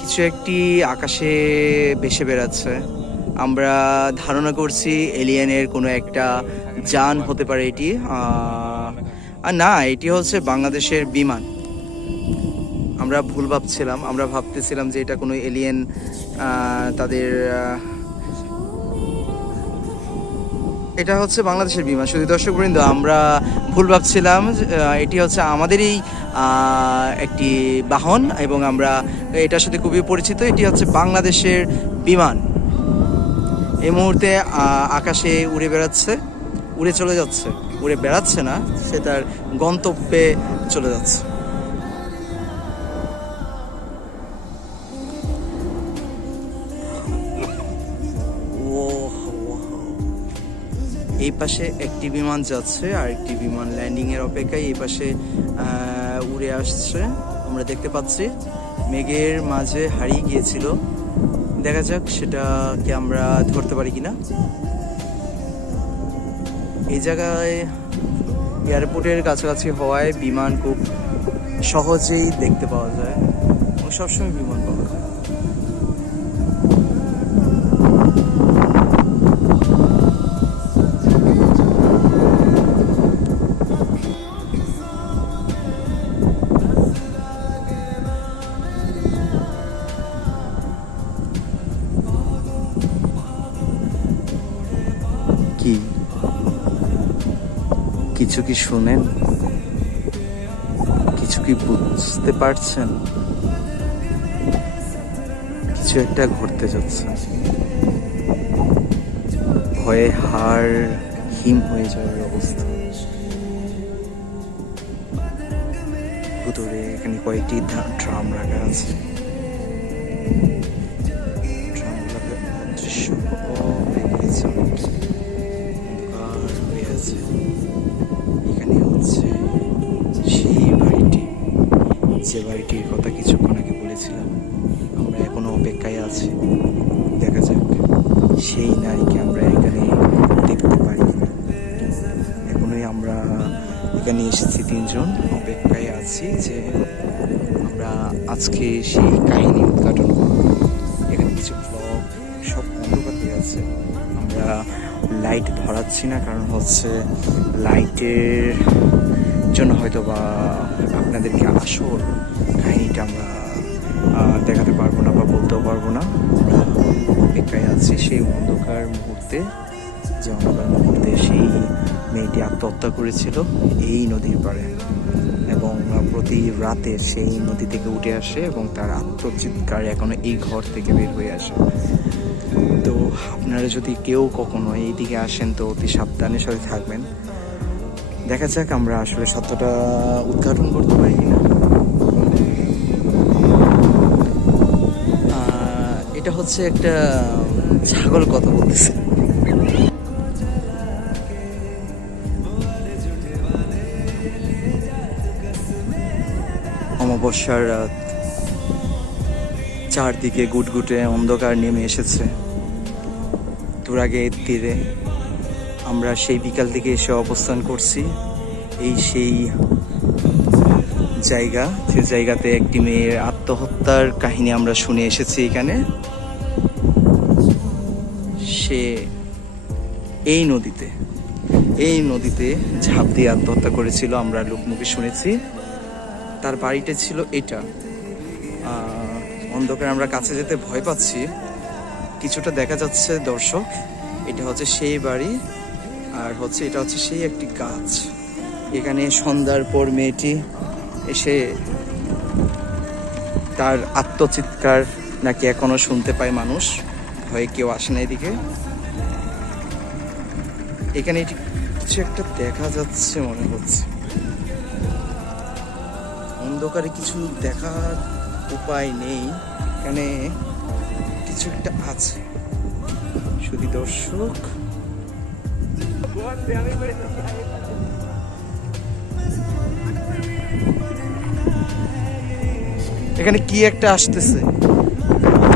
কিছু একটি আকাশে ভেসে বেড়াচ্ছে। আমরা ধারণা করছি এলিয়েনের কোনো একটা যান হতে পারে এটি আর না, এটি হচ্ছে বাংলাদেশের বিমান। আমরা ভুল ভাবছিলাম, আমরা ভাবতেছিলাম যে এটা কোনো এলিয়েন তাদের এটা হচ্ছে বাংলাদেশের বিমান। শুধু দর্শক বৃন্দ আমরা ভুল ভাবছিলাম এটি হচ্ছে আমাদেরই একটি বাহন এবং আমরা এটার সাথে খুবই পরিচিত। এটি হচ্ছে বাংলাদেশের বিমান। এই মুহূর্তে আকাশে উড়ে বেড়াচ্ছে, উড়ে চলে যাচ্ছে। উড়ে বেড়াচ্ছে না, সে তার গন্তব্যে চলে যাচ্ছে। এই পাশে একটি বিমান যাচ্ছে, আর একটি বিমান ল্যান্ডিং এর অপেক্ষায় এই পাশে উড়ে আসছে। আমরা দেখতে পাচ্ছি মেঘের মাঝে হারিয়ে গিয়েছিল। দেখা যাক সেটাকে আমরা ধরতে পারি কিনা। এই জায়গায় এয়ারপোর্টের কাছাকাছি হওয়ায় বিমান খুব সহজেই দেখতে পাওয়া যায়। এবং সবসময় বিমান পাওয়া যায়। কিছু কি শুনেন? কিছু কি বুঝতে পারছেন? কিছু একটা ঘটতে যাচ্ছে। ভয়ে হাড় হিম হয়ে যাওয়ার অবস্থা। ভুতুরে এখানে কয়েকটি ড্রাম রাখা আছে। আছি। দেখা যাক, সেই নারীকে আমরা এখানে দেখতে পারি এখনই আমরা এখানে এসেছি তিনজন, অপেক্ষায় আছি যে আমরা আজকে সেই কাহিনী উদ্ঘাটন করব। এখানে কিছু ব্লগ সব অন্ধকার আছে। আমরা লাইট ধরাচ্ছি না, কারণ হচ্ছে লাইটের জন্য হয়তো বা আপনাদেরকে আসল কাহিনীটা আমরা দেখাতে পারব না। অপেক্ষায় আছি সেই অন্ধকার মুহূর্তে, যে অন্ধকার মুহূর্তে সেই মেয়েটি আত্মহত্যা করেছিল এই নদীর পাড়ে। এবং প্রতি রাতে সেই নদী থেকে উঠে আসে এবং তার আত্মচিৎকার এখনও এই ঘর থেকে বের হয়ে আসে। তো আপনারা যদি কেউ কখনো এই দিকে আসেন, তো অতি সাবধানের সাথে থাকবেন। দেখা যাক আমরা আসলে সত্যটা উদ্ঘাটন করতে পারি কিনা। হচ্ছে একটা ছাগল কথা বলতেছে। অমাবস্যার রাত, চারদিকে গুটগুটে অন্ধকার নেমে এসেছে। তুরাগে তীরে আমরা সেই বিকাল থেকে এসে অবস্থান করছি। এই সেই জায়গা, যে জায়গাতে একটি মেয়ের আত্মহত্যার কাহিনী আমরা শুনে এসেছি এখানে। সে এই নদীতে এই নদীতে ঝাঁপ দিয়ে আত্মহত্যা করেছিল, আমরা লোকমুখে শুনেছি। তার বাড়িটা ছিল এটা। অন্ধকারে আমরা কাছে যেতে ভয় পাচ্ছি। কিছুটা দেখা যাচ্ছে, দর্শক। এটা হচ্ছে সেই বাড়ি, আর হচ্ছে এটা হচ্ছে সেই একটি গাছ। এখানে সন্ধ্যার পর মেয়েটি এসে তার আত্মচিৎকার নাকি এখনও শুনতে পায় মানুষ? ভয়ে কেউ আসে না এদিকে? এখানে এটি কিছু একটা দেখা যাচ্ছে মনে হচ্ছে। অন্ধকারে কিছু দেখার উপায় নেই। এখানে কিছু একটা আছে। শুধু দর্শক। এখানে কি একটা আসতেছে?